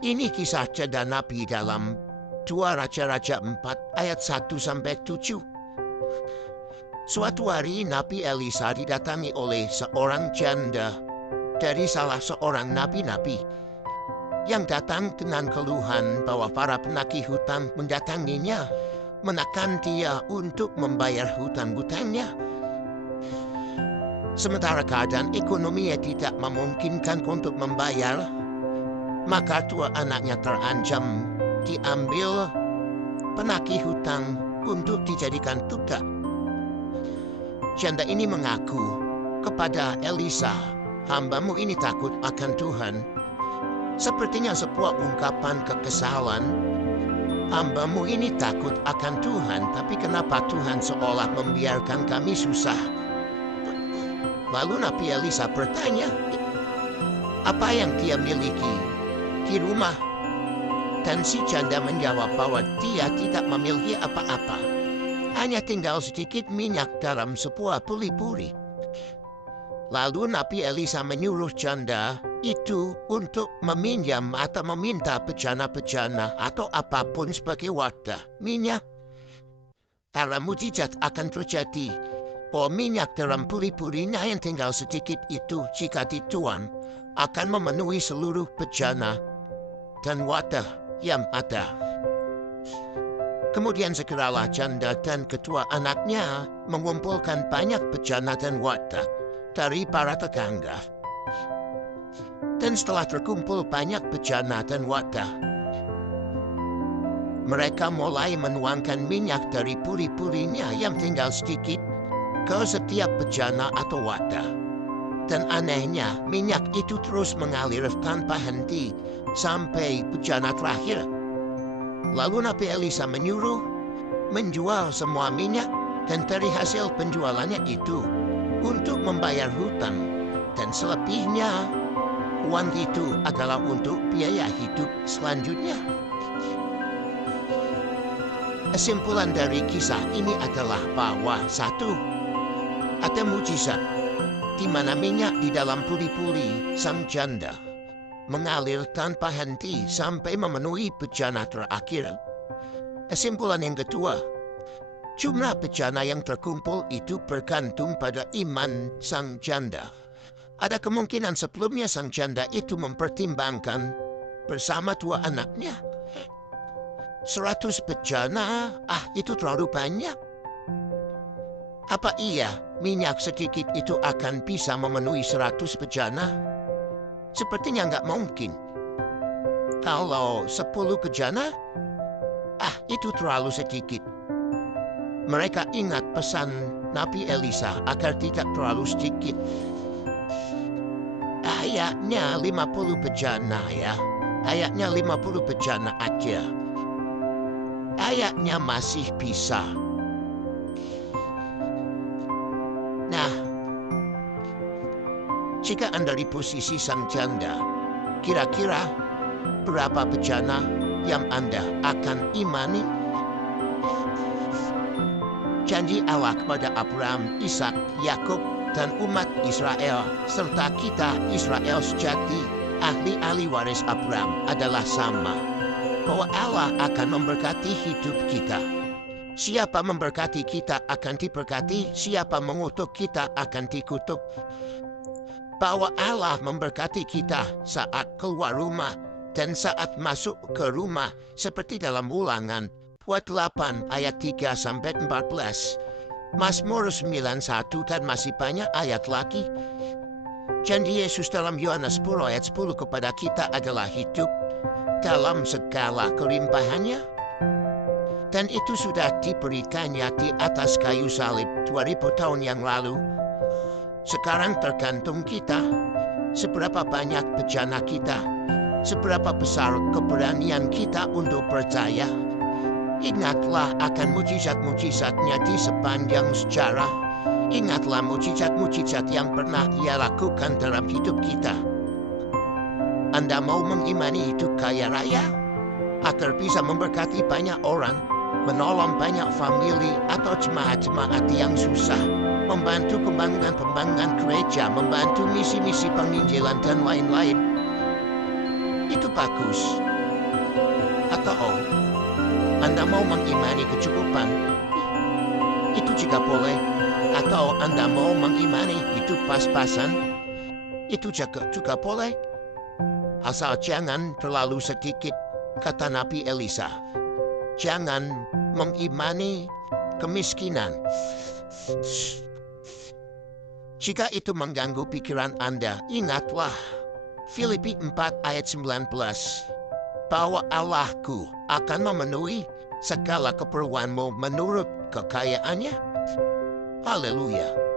Ini kisah cerdas Nabi dalam 2 Raja-Raja 4 ayat 1-7. Suatu hari Nabi Elisa didatangi oleh seorang janda dari salah seorang nabi-nabi yang datang dengan keluhan bahwa para penagih hutang mendatanginya, menekan dia untuk membayar hutang-hutangnya. Sementara keadaan ekonominya tidak memungkinkan untuk membayar, maka tua anaknya terancam diambil penagih hutang untuk dijadikan budak. Janda ini mengaku kepada Elisa, "Hambamu ini takut akan Tuhan." Sepertinya sebuah ungkapan kekesalan. "Hambamu ini takut akan Tuhan, tapi kenapa Tuhan seolah membiarkan kami susah?" Lalu Nabi Elisa bertanya, "Apa yang dia miliki di rumah?" Dan si janda menjawab bahwa dia tidak memiliki apa-apa. Hanya tinggal sedikit minyak dalam sebuah puri-puri. Lalu Nabi Elisa menyuruh janda itu untuk meminjam atau meminta bejana-bejana atau apapun sebagai wadah minyak. Karena mujizat akan terjadi, bahwa minyak dalam puri-purinya yang tinggal sedikit itu jika dituang akan memenuhi seluruh bejana dan wadah yang ada. Kemudian segeralah janda dan kedua anaknya mengumpulkan banyak bejana dan wadah dari para tetangga. Dan setelah terkumpul banyak bejana dan wadah, mereka mulai menuangkan minyak dari puri-purinya yang tinggal sedikit ke setiap bejana atau wadah. Dan anehnya, minyak itu terus mengalir tanpa henti sampai bejana terakhir. Lalu Nabi Elisa menyuruh menjual semua minyak dan dari hasil penjualannya itu untuk membayar hutang. Dan selebihnya, uang itu adalah untuk biaya hidup selanjutnya. Kesimpulan dari kisah ini adalah bahwa satu, ada mujizat di mana minyak di dalam puri-puri sang janda mengalir tanpa henti sampai memenuhi bejana terakhir. Kesimpulan yang kedua, jumlah bejana yang terkumpul itu bergantung pada iman sang janda. Ada kemungkinan sebelumnya sang janda itu mempertimbangkan bersama dua anaknya. 100 bejana, itu terlalu banyak. Apa iya minyak sedikit itu akan bisa memenuhi 100 bejana? Sepertinya nggak mungkin. Kalau 10 bejana, itu terlalu sedikit. Mereka ingat pesan Nabi Elisa agar tidak terlalu sedikit. Ayatnya 50 bejana ya. Ayatnya 50 bejana aja. Ayatnya masih bisa. Nah, jika Anda di posisi sang janda, kira-kira berapa bejana yang Anda akan imani? Janji Allah kepada Abraham, Ishak, Yakub, dan umat Israel, serta kita Israel sejati, ahli waris Abraham adalah sama, bahwa Allah akan memberkati hidup kita. Siapa memberkati kita akan diberkati, siapa mengutuk kita akan dikutuk. Bahwa Allah memberkati kita saat keluar rumah dan saat masuk ke rumah, seperti dalam Ulangan 8 ayat 3-14, Mazmur 91 dan masih banyak ayat lagi. Janji Yesus dalam Yohanes 10 ayat 10 kepada kita adalah hidup dalam segala kelimpahannya. Dan itu sudah diberikannya di atas kayu salib 2000 tahun yang lalu. Sekarang tergantung kita, seberapa banyak bejana kita, seberapa besar keberanian kita untuk percaya. Ingatlah akan mujizat-mujizatnya di sepanjang sejarah. Ingatlah mujizat-mujizat yang pernah Ia lakukan dalam hidup kita. Anda mau mengimani hidup kaya raya agar bisa memberkati banyak orang, menolong banyak famili atau jemaat-jemaat yang susah, membantu pembangunan gereja, membantu misi-misi penginjilan dan lain-lain? Itu bagus. Atau Anda mau mengimani kecukupan? Itu juga boleh. Atau Anda mau mengimani itu pas-pasan? Itu juga boleh. Asal jangan terlalu sedikit, kata Nabi Elisa. Jangan mengimani kemiskinan. Jika itu mengganggu pikiran Anda, ingatlah Filipi 4 ayat 19. Bahwa Allahku akan memenuhi segala keperluanmu menurut kekayaannya. Haleluya.